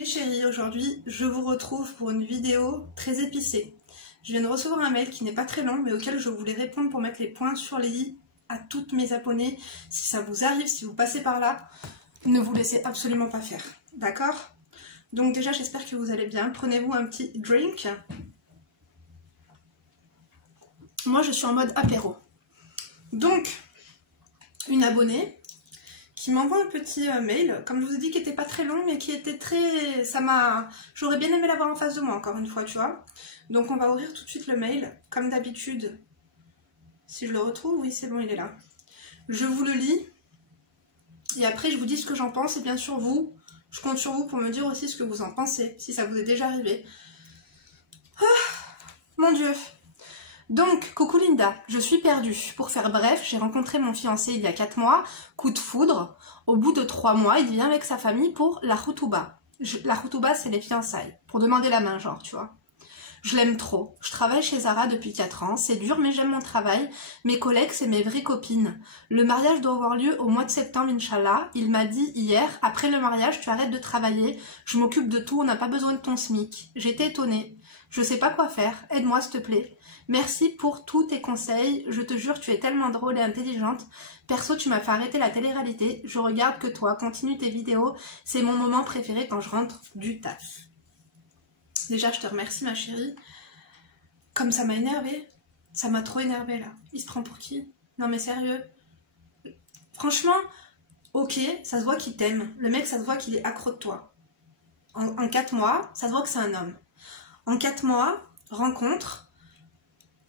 Mes chéris, aujourd'hui je vous retrouve pour une vidéo très épicée. Je viens de recevoir un mail qui n'est pas très long mais auquel je voulais répondre pour mettre les points sur les i à toutes mes abonnées. Si ça vous arrive, si vous passez par là, ne vous laissez absolument pas faire. D'accord? Donc déjà j'espère que vous allez bien. Prenez-vous un petit drink. Moi je suis en mode apéro. Donc, une abonnée qui m'envoie un petit mail, comme je vous ai dit, qui n'était pas très long, mais qui était très... J'aurais bien aimé l'avoir en face de moi, encore une fois, tu vois. Donc on va ouvrir tout de suite le mail, comme d'habitude. Si je le retrouve, oui, c'est bon, il est là. Je vous le lis, et après je vous dis ce que j'en pense, et bien sûr vous, je compte sur vous pour me dire aussi ce que vous en pensez, si ça vous est déjà arrivé. Ah, mon Dieu. Donc, coucou Linda, je suis perdue. Pour faire bref, j'ai rencontré mon fiancé il y a 4 mois, coup de foudre. Au bout de 3 mois, il vient avec sa famille pour la khoutouba. La khoutouba, c'est les fiançailles, pour demander la main, genre, tu vois. Je l'aime trop. Je travaille chez Zara depuis 4 ans. C'est dur, mais j'aime mon travail. Mes collègues, c'est mes vraies copines. Le mariage doit avoir lieu au mois de septembre, Inch'Allah. Il m'a dit hier, après le mariage, tu arrêtes de travailler. Je m'occupe de tout, on n'a pas besoin de ton SMIC. J'étais étonnée. Je sais pas quoi faire. Aide-moi, s'il te plaît. Merci pour tous tes conseils. Je te jure, tu es tellement drôle et intelligente. Perso, tu m'as fait arrêter la télé-réalité. Je regarde que toi. Continue tes vidéos. C'est mon moment préféré quand je rentre du taf. Déjà, je te remercie, ma chérie. Comme ça m'a énervée. Ça m'a trop énervée, là. Il se prend pour qui? Non, mais sérieux. Franchement, ok, ça se voit qu'il t'aime. Le mec, ça se voit qu'il est accro de toi. En 4 mois, ça se voit que c'est un homme. En 4 mois, rencontre,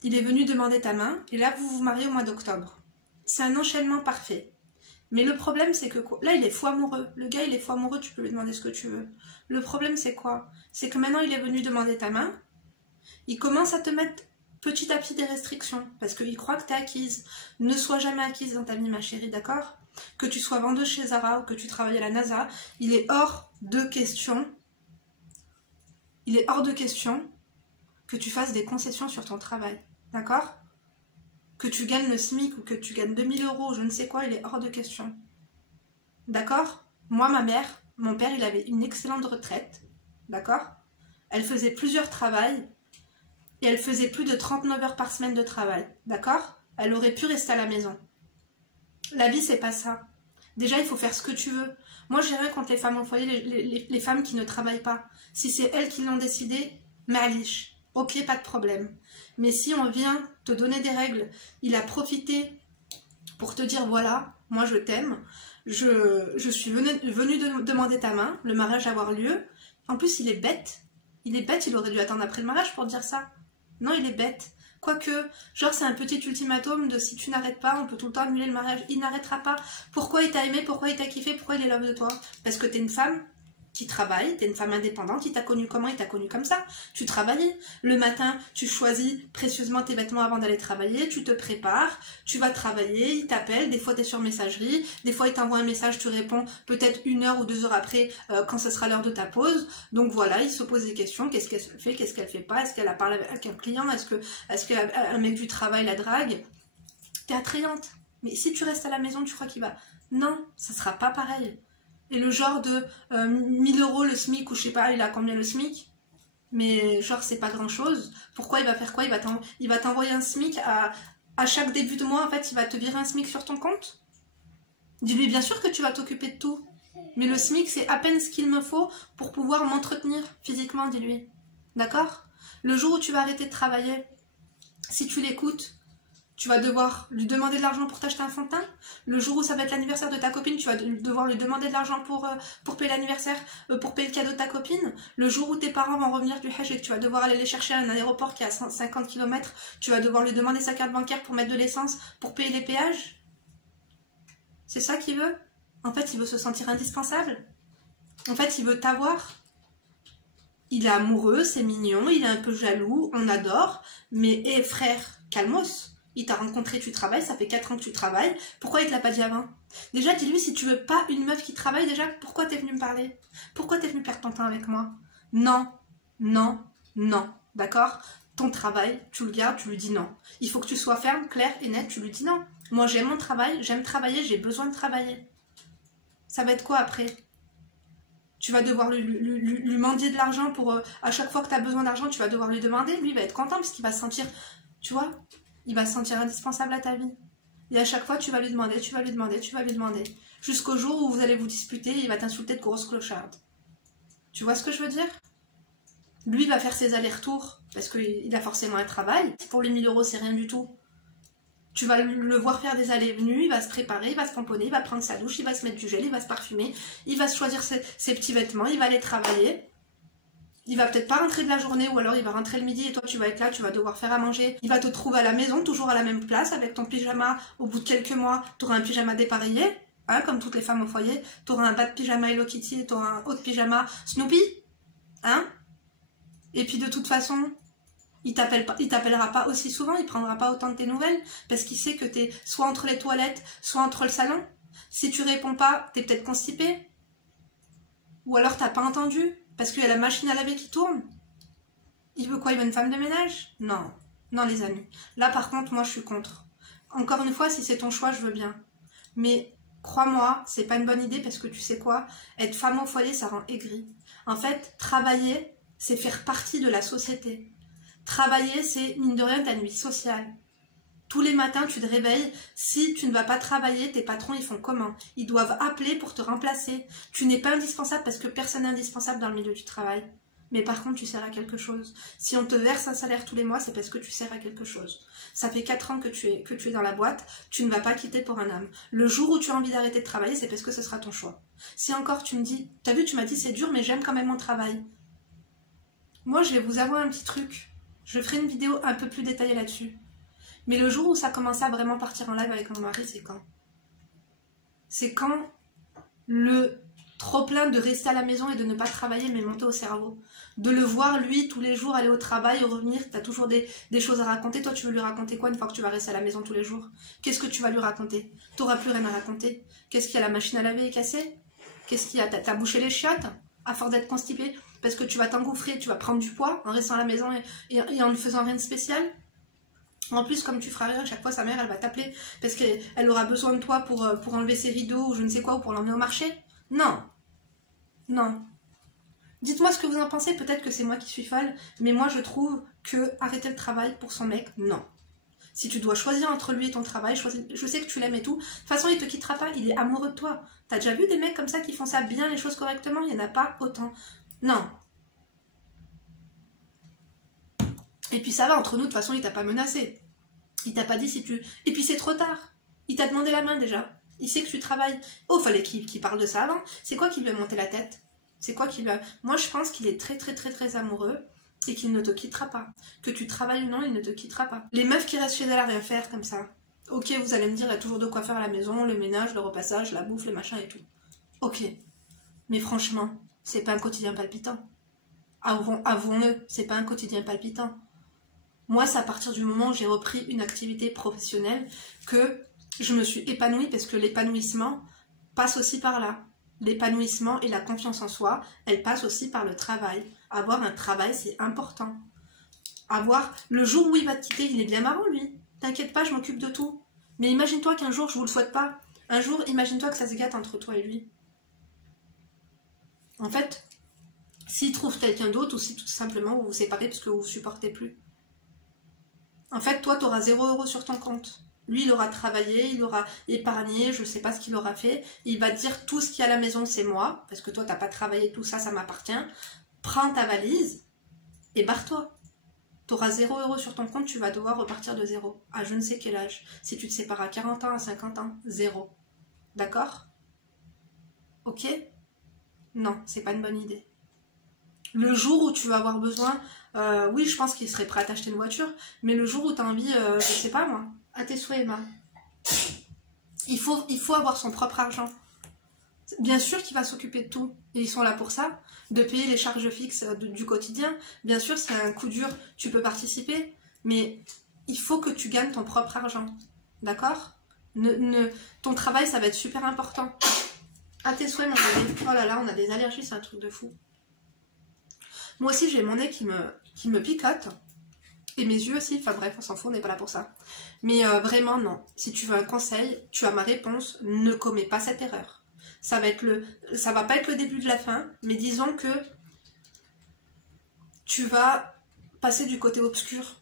il est venu demander ta main, et là, vous vous mariez au mois d'octobre. C'est un enchaînement parfait. Mais le problème, c'est que là, il est fou amoureux. Le gars, il est fou amoureux, tu peux lui demander ce que tu veux. Le problème, c'est quoi? C'est que maintenant, il est venu demander ta main. Il commence à te mettre petit à petit des restrictions, parce qu'il croit que tu es acquise. Ne sois jamais acquise dans ta vie, ma chérie, d'accord? Que tu sois vendeuse chez Zara ou que tu travailles à la NASA, il est hors de question. Il est hors de question que tu fasses des concessions sur ton travail, d'accord? Que tu gagnes le SMIC ou que tu gagnes 2000 €, je ne sais quoi, il est hors de question. D'accord? Moi, ma mère, mon père, il avait une excellente retraite, d'accord? Elle faisait plusieurs travails et elle faisait plus de 39 heures par semaine de travail, d'accord? Elle aurait pu rester à la maison. La vie, c'est pas ça. Déjà, il faut faire ce que tu veux. Moi, j'ai rien contre les femmes au foyer, les femmes qui ne travaillent pas. Si c'est elles qui l'ont décidé, malish. Ok, pas de problème. Mais si on vient te donner des règles, il a profité pour te dire, voilà, moi je t'aime, je suis venue demander ta main, le mariage va avoir lieu. En plus, il est bête. Il est bête, il aurait dû attendre après le mariage pour dire ça. Non, il est bête. Quoique, genre c'est un petit ultimatum de si tu n'arrêtes pas, on peut tout le temps annuler le mariage. Il n'arrêtera pas. Pourquoi il t'a aimé, pourquoi il t'a kiffé, pourquoi il est love de toi? Parce que t'es une femme qui travaille, t'es une femme indépendante, il t'a connu comment? Il t'a connu comme ça. Tu travaillais. Le matin, tu choisis précieusement tes vêtements avant d'aller travailler, tu te prépares, tu vas travailler, il t'appelle, des fois t'es sur messagerie, des fois il t'envoie un message, tu réponds peut-être 1 heure ou 2 heures après quand ce sera l'heure de ta pause. Donc voilà, il se pose des questions, qu'est-ce qu'elle fait, qu'est-ce qu'elle fait pas, est-ce qu'elle a parlé avec un client, est-ce qu'un mec du travail la drague? T'es attrayante. Mais si tu restes à la maison, tu crois qu'il va... Non, ça sera pas pareil. Et le genre de 1000 € le SMIC, ou je sais pas, il a combien le SMIC? Mais genre, c'est pas grand chose. Pourquoi il va faire quoi? Il va t'envoyer un SMIC à chaque début de mois, en fait, il va te virer un SMIC sur ton compte? Dis-lui bien sûr que tu vas t'occuper de tout. Mais le SMIC, c'est à peine ce qu'il me faut pour pouvoir m'entretenir physiquement, dis-lui. D'accord? Le jour où tu vas arrêter de travailler, si tu l'écoutes, tu vas devoir lui demander de l'argent pour t'acheter un fond de teint. Le jour où ça va être l'anniversaire de ta copine, tu vas devoir lui demander de l'argent pour payer l'anniversaire, pour payer le cadeau de ta copine. Le jour où tes parents vont revenir du Hajj et que tu vas devoir aller les chercher à un aéroport qui est à 50 km, tu vas devoir lui demander sa carte bancaire pour mettre de l'essence, pour payer les péages. C'est ça qu'il veut? En fait, il veut se sentir indispensable. En fait, il veut t'avoir. Il est amoureux, c'est mignon, il est un peu jaloux, on adore. Mais, hé frère, calmos. Il t'a rencontré, tu travailles, ça fait 4 ans que tu travailles. Pourquoi il te l'a pas dit avant? Déjà, dis-lui, si tu veux pas une meuf qui travaille, déjà, pourquoi t'es venu me parler? Pourquoi t'es venu perdre ton temps avec moi? Non, non, non, d'accord? Ton travail, tu le gardes, tu lui dis non. Il faut que tu sois ferme, claire et nette, tu lui dis non. Moi, j'aime mon travail, j'aime travailler, j'ai besoin de travailler. Ça va être quoi après? Tu vas devoir lui mendier de l'argent pour... à chaque fois que tu as besoin d'argent, tu vas devoir lui demander. Lui, il va être content parce qu'il va se sentir... Tu vois, il va se sentir indispensable à ta vie. Et à chaque fois, tu vas lui demander, tu vas lui demander, tu vas lui demander. Jusqu'au jour où vous allez vous disputer, il va t'insulter de grosse clocharde. Tu vois ce que je veux dire? Lui, il va faire ses allers-retours parce qu'il a forcément un travail. Pour les 1000 €, c'est rien du tout. Tu vas le voir faire des allées et venues, il va se préparer, il va se pomponner, il va prendre sa douche, il va se mettre du gel, il va se parfumer, il va se choisir ses petits vêtements, il va aller travailler. Il va peut-être pas rentrer de la journée ou alors il va rentrer le midi et toi tu vas être là, tu vas devoir faire à manger. Il va te trouver à la maison, toujours à la même place, avec ton pyjama. Au bout de quelques mois, tu auras un pyjama dépareillé, hein, comme toutes les femmes au foyer. Tu auras un bas de pyjama Hello Kitty et tu auras un haut de pyjama Snoopy. Hein? Et puis de toute façon, il t'appellera pas aussi souvent, il prendra pas autant de tes nouvelles, parce qu'il sait que tu es soit entre les toilettes, soit entre le salon. Si tu réponds pas, tu es peut-être constipé. Ou alors t'as pas entendu. Parce qu'il y a la machine à laver qui tourne. Il veut quoi? Il veut une femme de ménage? Non. Non, les amis. Là, par contre, moi, je suis contre. Encore une fois, si c'est ton choix, je veux bien. Mais, crois-moi, c'est pas une bonne idée parce que tu sais quoi? Être femme au foyer, ça rend aigri. En fait, travailler, c'est faire partie de la société. Travailler, c'est, mine de rien, ta vie sociale. Tous les matins, tu te réveilles. Si tu ne vas pas travailler, tes patrons, ils font comment? Ils doivent appeler pour te remplacer. Tu n'es pas indispensable parce que personne n'est indispensable dans le milieu du travail. Mais par contre, tu sers à quelque chose. Si on te verse un salaire tous les mois, c'est parce que tu sers à quelque chose. Ça fait 4 ans que tu es dans la boîte, tu ne vas pas quitter pour un homme. Le jour où tu as envie d'arrêter de travailler, c'est parce que ce sera ton choix. Si encore tu me dis, t'as vu, tu m'as dit c'est dur, mais j'aime quand même mon travail. Moi, je vais vous avouer un petit truc. Je ferai une vidéo un peu plus détaillée là-dessus. Mais le jour où ça commençait à vraiment partir en live avec mon mari, c'est quand? C'est quand le trop-plein de rester à la maison et de ne pas travailler m'est monté au cerveau. De le voir, lui, tous les jours, aller au travail, revenir, tu as toujours des choses à raconter. Toi, tu veux lui raconter quoi une fois que tu vas rester à la maison tous les jours? Qu'est-ce que tu vas lui raconter? Tu n'auras plus rien à raconter. Qu'est-ce qu'il y a? La machine à laver est cassée? Qu'est-ce qu'il y a? T'as bouché les chiottes à force d'être constipé? Parce que tu vas t'engouffrer, tu vas prendre du poids en restant à la maison et en ne faisant rien de spécial? En plus, comme tu feras rien, chaque fois sa mère elle va t'appeler parce qu'elle aura besoin de toi pour enlever ses rideaux ou je ne sais quoi ou pour l'emmener au marché. Non. Non. Dites-moi ce que vous en pensez, peut-être que c'est moi qui suis folle, mais moi je trouve que arrêter le travail pour son mec, non. Si tu dois choisir entre lui et ton travail, je sais que tu l'aimes et tout, de toute façon il te quittera pas, il est amoureux de toi. T'as déjà vu des mecs comme ça qui font ça bien, les choses correctement? Il n'y en a pas autant. Non. Et puis ça va, entre nous, de toute façon il t'a pas menacé. Il t'a pas dit si tu... Et puis c'est trop tard. Il t'a demandé la main déjà. Il sait que tu travailles. Oh, fallait qu'il parle de ça avant. C'est quoi qui lui a monté la tête? C'est quoi qui lui a... Moi, je pense qu'il est très, très, très, très amoureux et qu'il ne te quittera pas. Que tu travailles ou non, il ne te quittera pas. Les meufs qui restent chez elles à rien faire comme ça. Ok, vous allez me dire, il y a toujours de quoi faire à la maison, le ménage, le repassage, la bouffe, les machins et tout. Ok. Mais franchement, c'est pas un quotidien palpitant. Avouons-le, c'est pas un quotidien palpitant. Moi, c'est à partir du moment où j'ai repris une activité professionnelle que je me suis épanouie parce que l'épanouissement passe aussi par là. L'épanouissement et la confiance en soi, elle passe aussi par le travail. Avoir un travail, c'est important. Avoir le jour où il va te quitter, il est bien marrant lui. T'inquiète pas, je m'occupe de tout. Mais imagine-toi qu'un jour, je vous le souhaite pas, un jour, imagine-toi que ça se gâte entre toi et lui. En fait, s'il trouve quelqu'un d'autre ou si tout simplement vous vous séparez parce que vous vous supportez plus. En fait, toi, tu auras 0 € sur ton compte. Lui, il aura travaillé, il aura épargné, je ne sais pas ce qu'il aura fait. Il va te dire tout ce qu'il y a à la maison, c'est moi, parce que toi, tu n'as pas travaillé tout ça, ça m'appartient. Prends ta valise et barre-toi. Tu auras 0 € sur ton compte, tu vas devoir repartir de zéro. À je ne sais quel âge. Si tu te sépares à 40 ans, à 50 ans, 0. D'accord? Ok? Non, c'est pas une bonne idée. Le jour où tu vas avoir besoin, oui, je pense qu'il serait prêt à t'acheter une voiture, mais le jour où tu as envie, je sais pas moi, à tes souhaits, Emma. Il faut avoir son propre argent. Bien sûr qu'il va s'occuper de tout, et ils sont là pour ça, de payer les charges fixes du quotidien. Bien sûr, s'il y a un coup dur, tu peux participer, mais il faut que tu gagnes ton propre argent. D'accord? Ton travail, ça va être super important. À tes souhaits, mon bébé. Oh là là, on a des allergies, c'est un truc de fou. Moi aussi, j'ai mon nez qui me picote. Et mes yeux aussi. Enfin bref, on s'en fout, on n'est pas là pour ça. Mais vraiment, non. Si tu veux un conseil, tu as ma réponse. Ne commets pas cette erreur. ça va pas être le début de la fin, mais disons que tu vas passer du côté obscur.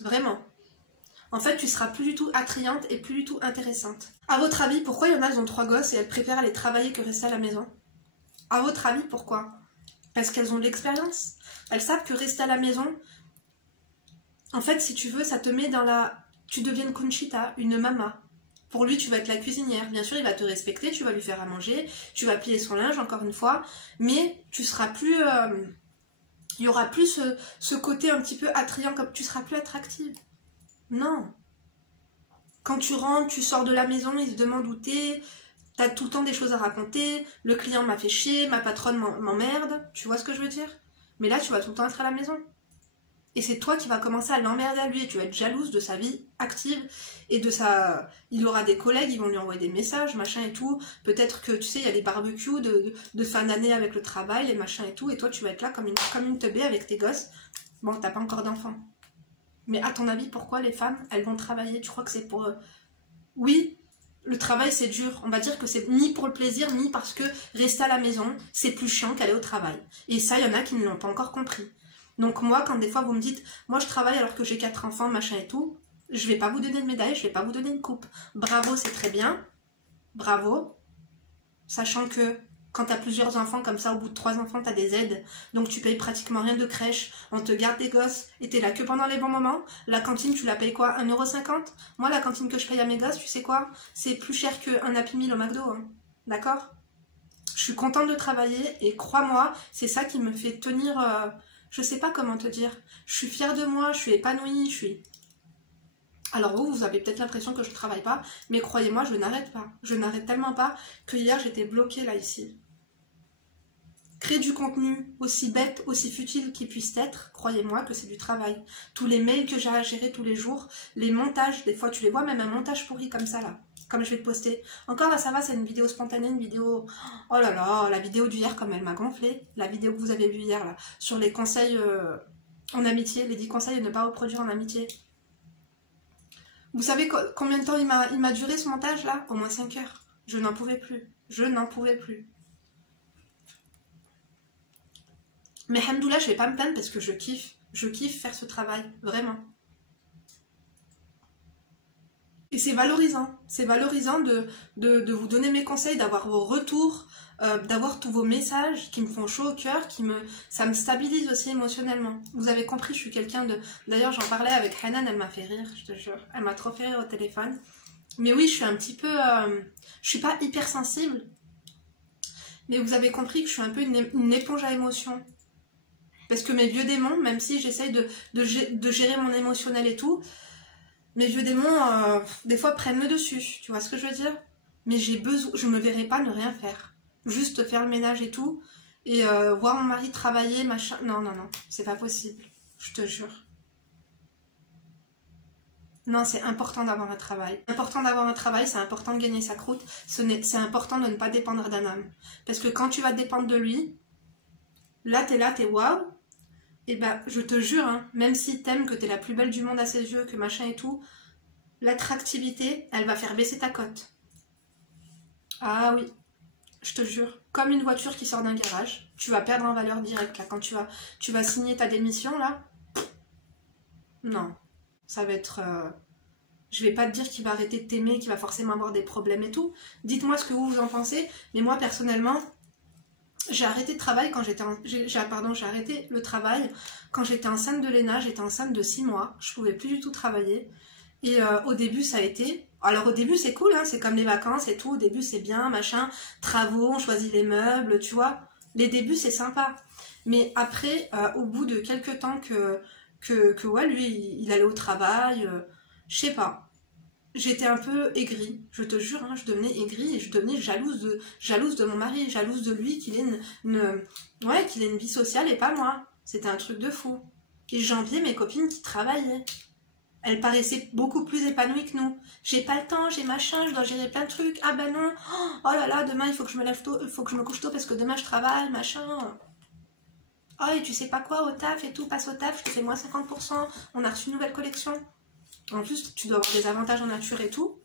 Vraiment. En fait, tu seras plus du tout attrayante et plus du tout intéressante. À votre avis, pourquoi il y en a, elles ont 3 gosses et elles préfèrent aller travailler que rester à la maison? À votre avis, pourquoi? Parce qu'elles ont de l'expérience. Elles savent que rester à la maison, en fait, si tu veux, ça te met dans la... Tu deviens une Conchita, une mama. Pour lui, tu vas être la cuisinière. Bien sûr, il va te respecter, tu vas lui faire à manger, tu vas plier son linge, encore une fois, mais tu seras plus... il y aura plus ce côté un petit peu attrayant, comme tu seras plus attractive. Non. Quand tu rentres, tu sors de la maison, ils se demandent où t'es, t'as tout le temps des choses à raconter, le client m'a fait chier, ma patronne m'emmerde, tu vois ce que je veux dire? Mais là, tu vas tout le temps être à la maison. Et c'est toi qui vas commencer à l'emmerder à lui, et tu vas être jalouse de sa vie active, et de sa... Il aura des collègues, ils vont lui envoyer des messages, machin et tout, peut-être que, tu sais, il y a des barbecues de fin d'année avec le travail, les machins et tout, et toi, tu vas être là comme une teubée avec tes gosses. Bon, t'as pas encore d'enfants. Mais à ton avis, pourquoi les femmes, elles vont travailler? Tu crois que c'est pour... Oui, le travail c'est dur. On va dire que c'est ni pour le plaisir, ni parce que rester à la maison, c'est plus chiant qu'aller au travail. Et ça, il y en a qui ne l'ont pas encore compris. Donc moi, quand des fois vous me dites, moi je travaille alors que j'ai 4 enfants, machin et tout, je vais pas vous donner de médaille, je vais pas vous donner une coupe. Bravo, c'est très bien. Bravo. Sachant que quand tu as plusieurs enfants comme ça, au bout de 3 enfants, tu as des aides. Donc tu payes pratiquement rien de crèche. On te garde des gosses et tu es là que pendant les bons moments. La cantine, tu la payes quoi? 1,50 €? Moi, la cantine que je paye à mes gosses, tu sais quoi? C'est plus cher qu'un Happy Meal au McDo. Hein. D'accord? Je suis contente de travailler et crois-moi, c'est ça qui me fait tenir... je sais pas comment te dire. Je suis fière de moi, je suis épanouie, je suis... Alors vous avez peut-être l'impression que je ne travaille pas, mais croyez-moi, je n'arrête pas. Je n'arrête tellement pas que hier, j'étais bloquée là, ici. Créer du contenu, aussi bête, aussi futile qu'il puisse être, croyez-moi que c'est du travail. Tous les mails que j'ai à gérer tous les jours, les montages, des fois tu les vois, même un montage pourri comme ça là, comme je vais te poster. Encore là ça va, c'est une vidéo spontanée, une vidéo... Oh là là, la vidéo d'hier comme elle m'a gonflé, la vidéo que vous avez vue hier là, sur les conseils en amitié, les 10 conseils à ne pas reproduire en amitié. Vous savez combien de temps il m'a duré ce montage là? Au moins 5 heures. Je n'en pouvais plus. Je n'en pouvais plus. Mais hamdoulah, je vais pas me plaindre parce que je kiffe. Je kiffe faire ce travail, vraiment. Et c'est valorisant. C'est valorisant de vous donner mes conseils, d'avoir vos retours, d'avoir tous vos messages qui me font chaud au cœur, ça me stabilise aussi émotionnellement. Vous avez compris, je suis quelqu'un de... D'ailleurs, j'en parlais avec Hanan, elle m'a fait rire, je te jure. Elle m'a trop fait rire au téléphone. Mais oui, je suis un petit peu... je suis pas hyper sensible. Mais vous avez compris que je suis un peu une éponge à émotions. Parce que mes vieux démons, même si j'essaye de gérer mon émotionnel et tout, mes vieux démons, des fois, prennent le dessus. Tu vois ce que je veux dire? Mais j'ai besoin, je me verrai pas ne rien faire. Juste faire le ménage et tout. Et voir mon mari travailler, machin. Non, non, non. C'est pas possible. Je te jure. Non, c'est important d'avoir un travail. C'est important d'avoir un travail, c'est important de gagner sa croûte. C'est important de ne pas dépendre d'un homme. Parce que quand tu vas dépendre de lui, là, t'es waouh. Et ben, je te jure, hein, même si t'aimes que t'es la plus belle du monde à ses yeux, que machin et tout, l'attractivité, elle va faire baisser ta cote. Ah oui, je te jure. Comme une voiture qui sort d'un garage, tu vas perdre en valeur directe. Là, quand tu vas signer ta démission, là, non, ça va être... Je vais pas te dire qu'il va arrêter de t'aimer, qu'il va forcément avoir des problèmes et tout. Dites-moi ce que vous en pensez, mais moi, personnellement... J'ai arrêté le travail quand j'étais j'ai arrêté le travail quand j'étais enceinte de Léna, j'étais enceinte de 6 mois, je pouvais plus du tout travailler. Et au début ça a été, alors au début c'est cool, hein, c'est comme les vacances et tout, au début c'est bien, machin, travaux, on choisit les meubles, tu vois. Les débuts c'est sympa. Mais après, au bout de quelques temps que ouais, lui il allait au travail, je sais pas. J'étais un peu aigrie, je te jure, hein, je devenais aigrie et je devenais jalouse de mon mari, jalouse de lui, qu'il ait qu'il ait une vie sociale et pas moi. C'était un truc de fou. Et j'enviais mes copines qui travaillaient. Elles paraissaient beaucoup plus épanouies que nous. J'ai pas le temps, j'ai machin, je dois gérer plein de trucs. Ah ben non, oh là là, demain il faut que je me lève tôt, il faut que je me couche tôt parce que demain je travaille, machin. Oh et tu sais pas quoi, au taf et tout, passe au taf, je te fais moins 50%, on a reçu une nouvelle collection. En plus, tu dois avoir des avantages en nature et tout.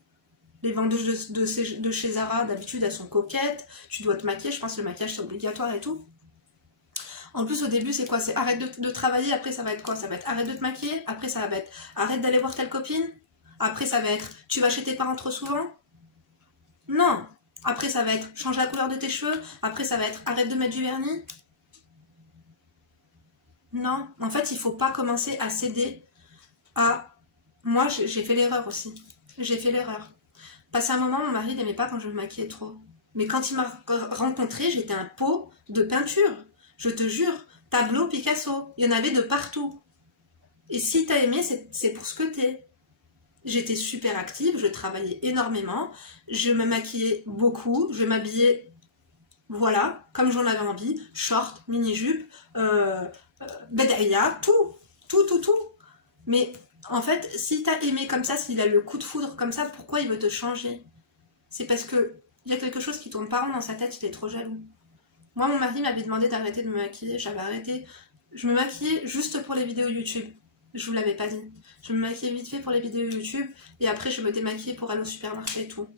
Les vendeuses de chez Zara, d'habitude, elles sont coquettes. Tu dois te maquiller, je pense que le maquillage, c'est obligatoire et tout. En plus, au début, c'est quoi? C'est arrête de travailler, après, ça va être quoi? Ça va être arrête de te maquiller, après, ça va être arrête d'aller voir telle copine. Après, ça va être tu vas chez tes parents trop souvent. Non. Après, ça va être change la couleur de tes cheveux. Après, ça va être arrête de mettre du vernis. Non. En fait, il faut pas commencer à céder à... Moi, j'ai fait l'erreur aussi. J'ai fait l'erreur. Passé un moment, mon mari n'aimait pas quand je me maquillais trop. Mais quand il m'a rencontrée, j'étais un pot de peinture. Je te jure, tableau Picasso. Il y en avait de partout. Et si t'as aimé, c'est pour ce que t'es. J'étais super active, je travaillais énormément, je me maquillais beaucoup, je m'habillais, voilà, comme j'en avais envie, short, mini-jupe, bedaïa, tout. Mais en fait, si t'as aimé comme ça, s'il a le coup de foudre comme ça, pourquoi il veut te changer? C'est parce que il y a quelque chose qui tourne pas rond dans sa tête, il est trop jaloux. Moi, mon mari m'avait demandé d'arrêter de me maquiller, j'avais arrêté. Je me maquillais juste pour les vidéos YouTube. Je vous l'avais pas dit. Je me maquillais vite fait pour les vidéos YouTube et après je me démaquillais pour aller au supermarché et tout.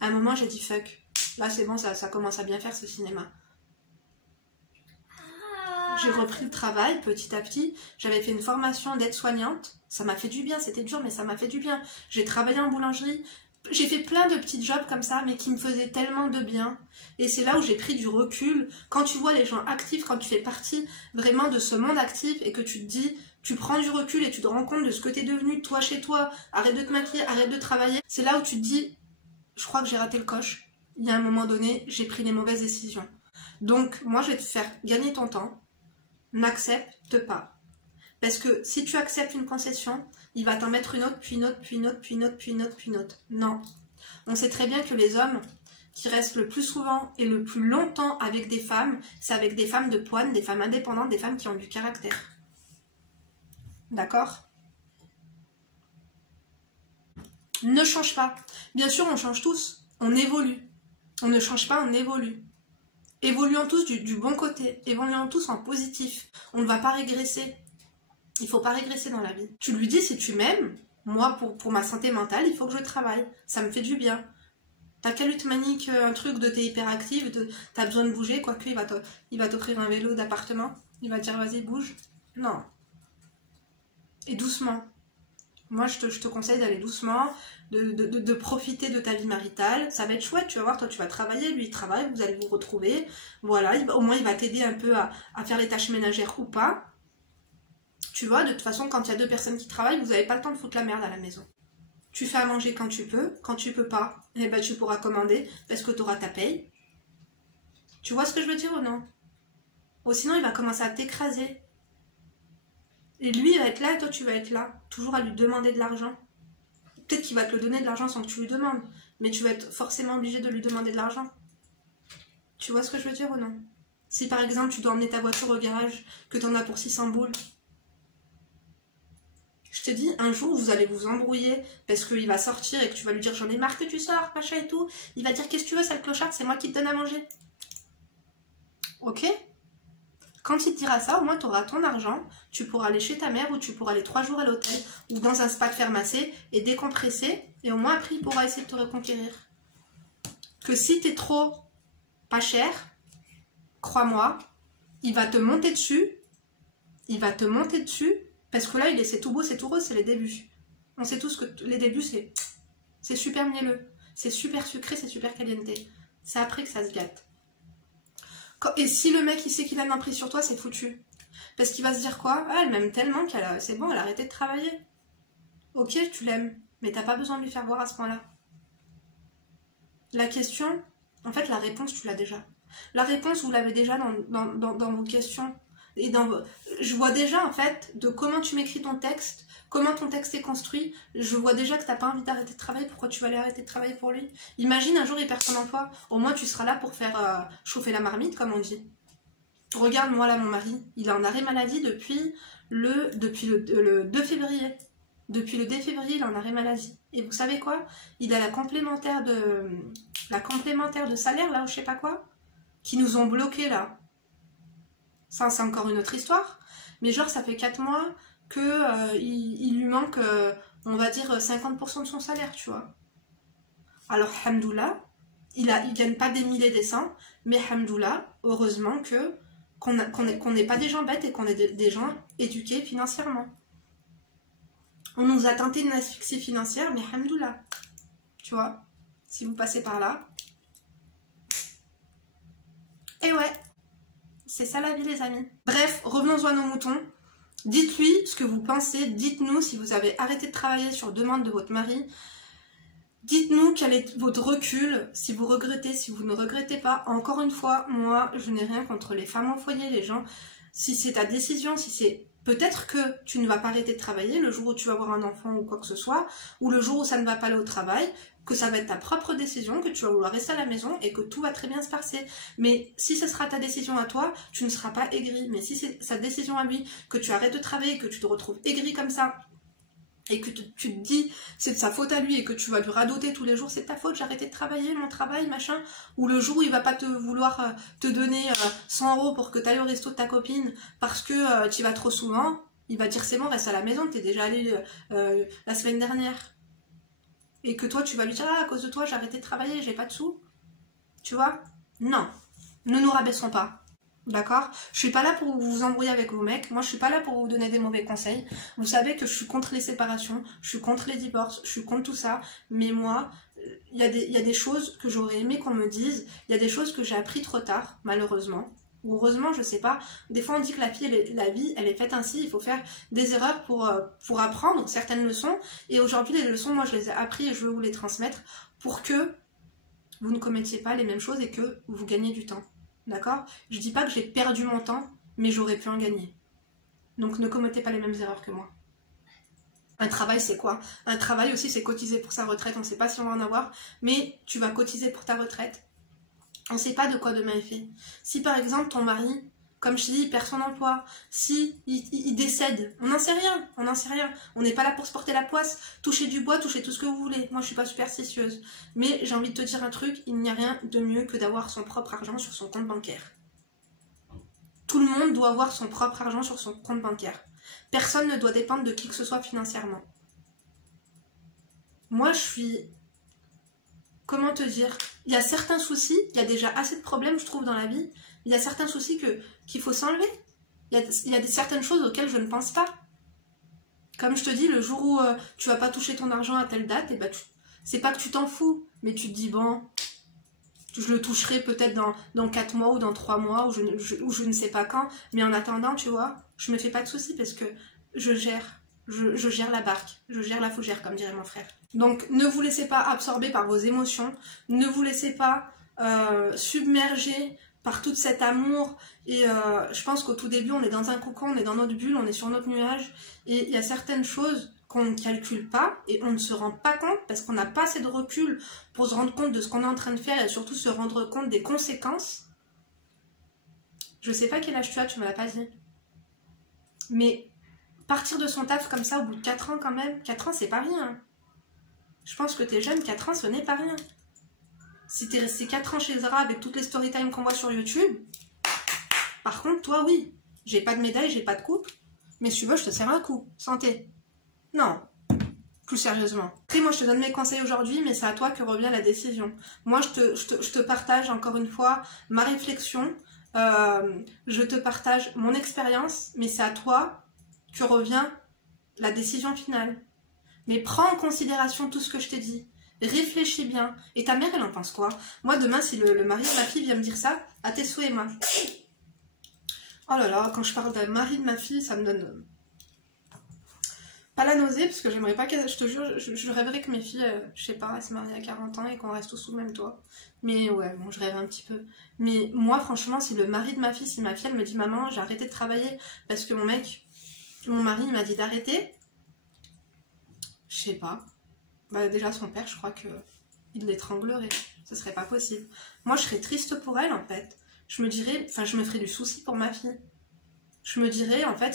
À un moment, j'ai dit fuck. Là, c'est bon, ça commence à bien faire ce cinéma. J'ai repris le travail petit à petit. J'avais fait une formation d'aide-soignante. Ça m'a fait du bien, c'était dur, mais ça m'a fait du bien. J'ai travaillé en boulangerie. J'ai fait plein de petits jobs comme ça, mais qui me faisaient tellement de bien. Et c'est là où j'ai pris du recul. Quand tu vois les gens actifs, quand tu fais partie vraiment de ce monde actif et que tu te dis, tu prends du recul et tu te rends compte de ce que t'es devenu, toi chez toi, arrête de te maquiller, arrête de travailler. C'est là où tu te dis, je crois que j'ai raté le coche. Il y a un moment donné, j'ai pris les mauvaises décisions. Donc, moi, je vais te faire gagner ton temps. N'accepte pas. Parce que si tu acceptes une concession, il va t'en mettre une autre, puis une autre, puis une autre, puis une autre, puis une autre, puis une autre. Non. On sait très bien que les hommes qui restent le plus souvent et le plus longtemps avec des femmes, c'est avec des femmes de poigne, des femmes indépendantes, des femmes qui ont du caractère. D'accord? Ne change pas. Bien sûr, on change tous. On évolue. On ne change pas, on évolue. Évoluons tous du bon côté. Évoluons tous en positif. On ne va pas régresser. Il ne faut pas régresser dans la vie. Tu lui dis si tu m'aimes, moi pour ma santé mentale, il faut que je travaille. Ça me fait du bien. T'as qu'à lui te manique un truc de t'es hyperactive, t'as besoin de bouger, quoique il va t'offrir un vélo d'appartement. Il va te dire vas-y bouge. Non. Et doucement. Moi je te conseille d'aller doucement, de profiter de ta vie maritale. Ça va être chouette, tu vas voir, toi tu vas travailler, lui il travaille, vous allez vous retrouver. Voilà, au moins il va t'aider un peu à faire les tâches ménagères ou pas. Tu vois, de toute façon, quand il y a deux personnes qui travaillent, vous n'avez pas le temps de foutre la merde à la maison. Tu fais à manger quand tu peux pas, eh ben, tu pourras commander parce que tu auras ta paye. Tu vois ce que je veux dire ou non? Ou sinon, il va commencer à t'écraser. Et lui, il va être là et toi, tu vas être là. Toujours à lui demander de l'argent. Peut-être qu'il va te le donner de l'argent sans que tu lui demandes. Mais tu vas être forcément obligé de lui demander de l'argent. Tu vois ce que je veux dire ou non? Si par exemple, tu dois emmener ta voiture au garage, que tu en as pour 600 boules, je te dis, un jour, vous allez vous embrouiller parce qu'il va sortir et que tu vas lui dire j'en ai marre que tu sors, machin et tout. Il va dire qu'est-ce que tu veux, sale clochard, c'est moi qui te donne à manger. Ok? Quand il te dira ça, au moins tu auras ton argent, tu pourras aller chez ta mère ou tu pourras aller 3 jours à l'hôtel ou dans un spa te faire masser et décompresser et au moins après il pourra essayer de te reconquérir. Que si t'es trop pas cher, crois-moi, il va te monter dessus, parce que là, c'est tout beau, c'est tout rose, c'est les débuts. On sait tous que les débuts, c'est super mielleux, c'est super sucré, c'est super caliente. C'est après que ça se gâte. Et si le mec, il sait qu'il a un prix sur toi, c'est foutu. Parce qu'il va se dire quoi? Ah, elle m'aime tellement c'est bon, elle a arrêté de travailler. Ok, tu l'aimes, mais t'as pas besoin de lui faire voir à ce point-là. La question, en fait, la réponse, tu l'as déjà. La réponse, vous l'avez déjà dans vos questions. Et je vois déjà en fait de comment tu m'écris ton texte, comment ton texte est construit. Je vois déjà que tu n'as pas envie d'arrêter de travailler. Pourquoi tu vas aller arrêter de travailler pour lui? Imagine un jour il perd son emploi. Au moins tu seras là pour faire chauffer la marmite comme on dit. Regarde moi là mon mari, il est en arrêt maladie depuis le 2 février. Depuis le 2 février il est en arrêt maladie. Et vous savez quoi? Il a la complémentaire de salaire là ou je sais pas quoi qui nous ont bloqué là. Ça, c'est encore une autre histoire. Mais genre, ça fait 4 mois qu'il lui manque, on va dire, 50% de son salaire, tu vois. Alors, hamdoullah, il gagne pas des milliers et des cents, mais hamdoullah, heureusement qu'on n'est pas des gens bêtes et qu'on est des gens éduqués financièrement. On nous a tenté une asphyxie financière, mais hamdoullah. Tu vois, si vous passez par là. Et ouais, c'est ça la vie les amis. Bref, revenons à nos moutons. Dites-lui ce que vous pensez, dites-nous si vous avez arrêté de travailler sur demande de votre mari. Dites-nous quel est votre recul, si vous regrettez, si vous ne regrettez pas. Encore une fois, moi, je n'ai rien contre les femmes au foyer, les gens. Si c'est ta décision, si c'est... Peut-être que tu ne vas pas arrêter de travailler le jour où tu vas avoir un enfant ou quoi que ce soit, ou le jour où ça ne va pas aller au travail, que ça va être ta propre décision, que tu vas vouloir rester à la maison et que tout va très bien se passer. Mais si ce sera ta décision à toi, tu ne seras pas aigri. Mais si c'est sa décision à lui, que tu arrêtes de travailler, que tu te retrouves aigri comme ça, et que tu te dis c'est de sa faute à lui et que tu vas lui radoter tous les jours, c'est ta faute, j'ai arrêté de travailler, mon travail, machin, ou le jour où il va pas te vouloir te donner 100 € pour que tu ailles au resto de ta copine parce que tu y vas trop souvent, il va dire c'est bon, reste à la maison, t'es déjà allé la semaine dernière. Et que toi tu vas lui dire ah, à cause de toi j'ai arrêté de travailler, j'ai pas de sous. Tu vois? Non, ne nous rabaissons pas. D'accord? Je suis pas là pour vous embrouiller avec vos mecs, moi je suis pas là pour vous donner des mauvais conseils. Vous savez que je suis contre les séparations, je suis contre les divorces, je suis contre tout ça, mais moi, il y a des choses que j'aurais aimé qu'on me dise, il y a des choses que j'ai appris trop tard, malheureusement. Ou heureusement, je sais pas. Des fois on dit que la vie elle est faite ainsi, il faut faire des erreurs pour apprendre certaines leçons. Et aujourd'hui les leçons, moi je les ai apprises et je veux vous les transmettre pour que vous ne commettiez pas les mêmes choses et que vous gagnez du temps. D'accord? Je dis pas que j'ai perdu mon temps, mais j'aurais pu en gagner. Donc ne commettez pas les mêmes erreurs que moi. Un travail, c'est quoi? Un travail aussi, c'est cotiser pour sa retraite. On ne sait pas si on va en avoir, mais tu vas cotiser pour ta retraite. On ne sait pas de quoi demain est fait. Si par exemple ton mari, comme je t'ai dit, il perd son emploi, si il décède, on n'en sait rien, on n'en sait rien. On n'est pas là pour se porter la poisse, toucher du bois, toucher tout ce que vous voulez. Moi je suis pas superstitieuse. Mais j'ai envie de te dire un truc, il n'y a rien de mieux que d'avoir son propre argent sur son compte bancaire. Tout le monde doit avoir son propre argent sur son compte bancaire. Personne ne doit dépendre de qui que ce soit financièrement. Moi je suis... Comment te dire? Il y a certains soucis, il y a déjà assez de problèmes je trouve dans la vie. Il y a certains soucis qu'il faut s'enlever. Il y a certaines choses auxquelles je ne pense pas. Comme je te dis, le jour où tu vas pas toucher ton argent à telle date, et ben c'est pas que tu t'en fous, mais tu te dis bon, je le toucherai peut-être dans 4 mois ou dans 3 mois, ou je ne sais pas quand. Mais en attendant, tu vois, je me fais pas de soucis parce que je gère la barque, je gère la fougère, comme dirait mon frère. Donc ne vous laissez pas absorber par vos émotions, ne vous laissez pas submerger par tout cet amour. Et je pense qu'au tout début on est dans un cocon, on est dans notre bulle, on est sur notre nuage, et il y a certaines choses qu'on ne calcule pas et on ne se rend pas compte parce qu'on n'a pas assez de recul pour se rendre compte de ce qu'on est en train de faire et surtout se rendre compte des conséquences. Je sais pas quel âge tu me l'as pas dit, mais partir de son taf comme ça au bout de 4 ans quand même, 4 ans c'est pas rien. Je pense que t'es jeune, 4 ans ce n'est pas rien. Si t'es resté 4 ans chez Zara avec toutes les storytime qu'on voit sur YouTube, par contre toi oui, j'ai pas de médaille, j'ai pas de coupe, mais si tu veux je te sers un coup, santé. Non, plus sérieusement. Après moi je te donne mes conseils aujourd'hui, mais c'est à toi que revient la décision. Moi je te partage encore une fois ma réflexion, je te partage mon expérience, mais c'est à toi que revient la décision finale. Mais prends en considération tout ce que je t'ai dit. Réfléchis bien. Et ta mère, elle en pense quoi? Moi, demain, si le mari de ma fille vient me dire ça, à tes souhaits, moi. Oh là là, quand je parle d'un mari de ma fille, ça me donne... Pas la nausée, parce que j'aimerais pas qu'elle... Je te jure, je rêverais que mes filles, je sais pas, elles se marient à 40 ans et qu'on reste tous sous le même toit. Mais ouais, bon, je rêve un petit peu. Mais moi, franchement, si le mari de ma fille, si ma fille, elle me dit, maman, j'ai arrêté de travailler parce que mon mari, il m'a dit d'arrêter... Je sais pas. Bah déjà son père, je crois que il l'étranglerait. Ce serait pas possible. Moi, je serais triste pour elle en fait. Je me dirais, enfin, je me ferais du souci pour ma fille. Je me dirais, en fait,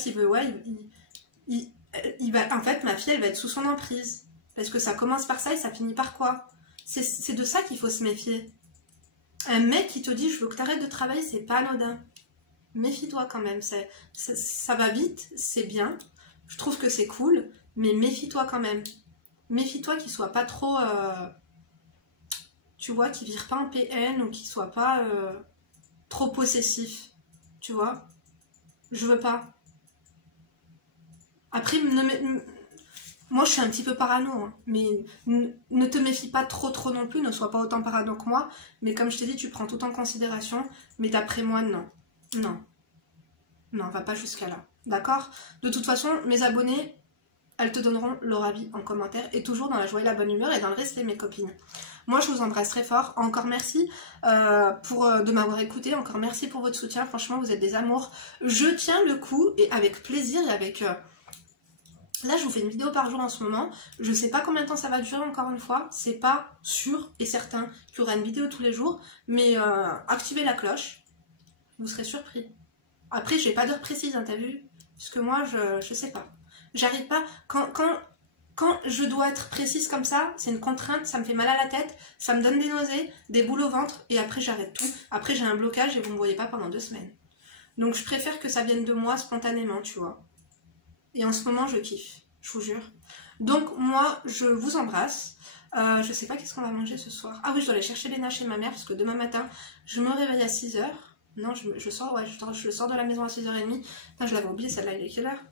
en fait, ma fille, elle va être sous son emprise. Parce que ça commence par ça et ça finit par quoi? C'est de ça qu'il faut se méfier. Un mec qui te dit, je veux que tu arrêtes de travailler, c'est pas anodin. Méfie-toi quand même. Ça va vite, c'est bien. Je trouve que c'est cool. Mais méfie-toi quand même. Méfie-toi qu'il soit pas trop tu vois, qui vire pas en PN ou qui soit pas trop possessif, tu vois. Je veux pas. Après, moi je suis un petit peu parano, hein, mais ne te méfie pas trop non plus, ne sois pas autant parano que moi, mais comme je t'ai dit, tu prends tout en considération, mais d'après moi, non. Non. Non, va pas jusqu'à là, d'accord? De toute façon, mes abonnés, elles te donneront leur avis en commentaire, et toujours dans la joie et la bonne humeur, et dans le respect, mes copines. Moi, je vous embrasse très fort. Encore merci de m'avoir écouté. Encore merci pour votre soutien. Franchement, vous êtes des amours. Je tiens le coup, et avec plaisir, et avec... Là, je vous fais une vidéo par jour en ce moment. Je sais pas combien de temps ça va durer, encore une fois. C'est pas sûr et certain qu'il y aura une vidéo tous les jours. Mais activez la cloche. Vous serez surpris. Après, j'ai pas d'heure précise, hein, t'as vu? Parce que moi, je sais pas. J'arrive pas... Quand je dois être précise comme ça, c'est une contrainte, ça me fait mal à la tête, ça me donne des nausées, des boules au ventre, et après j'arrête tout. Après j'ai un blocage et vous me voyez pas pendant 2 semaines. Donc je préfère que ça vienne de moi spontanément, tu vois. Et en ce moment, je kiffe, je vous jure. Donc moi, je vous embrasse. Je sais pas qu'est-ce qu'on va manger ce soir. Ah oui, je dois aller chercher Léna chez ma mère, parce que demain matin, je me réveille à 6 h. Non, je sors de la maison à 6 h 30. Putain, je l'avais oublié, celle-là, il est quelle heure?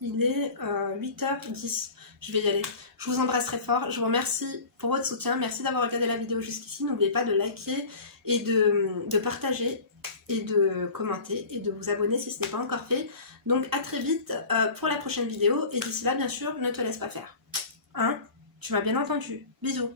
Il est 8 h 10. Je vais y aller. Je vous embrasse très fort. Je vous remercie pour votre soutien. Merci d'avoir regardé la vidéo jusqu'ici. N'oubliez pas de liker et de partager et de commenter et de vous abonner si ce n'est pas encore fait. Donc à très vite pour la prochaine vidéo. Et d'ici là, bien sûr, ne te laisse pas faire. Hein? Tu m'as bien entendu. Bisous.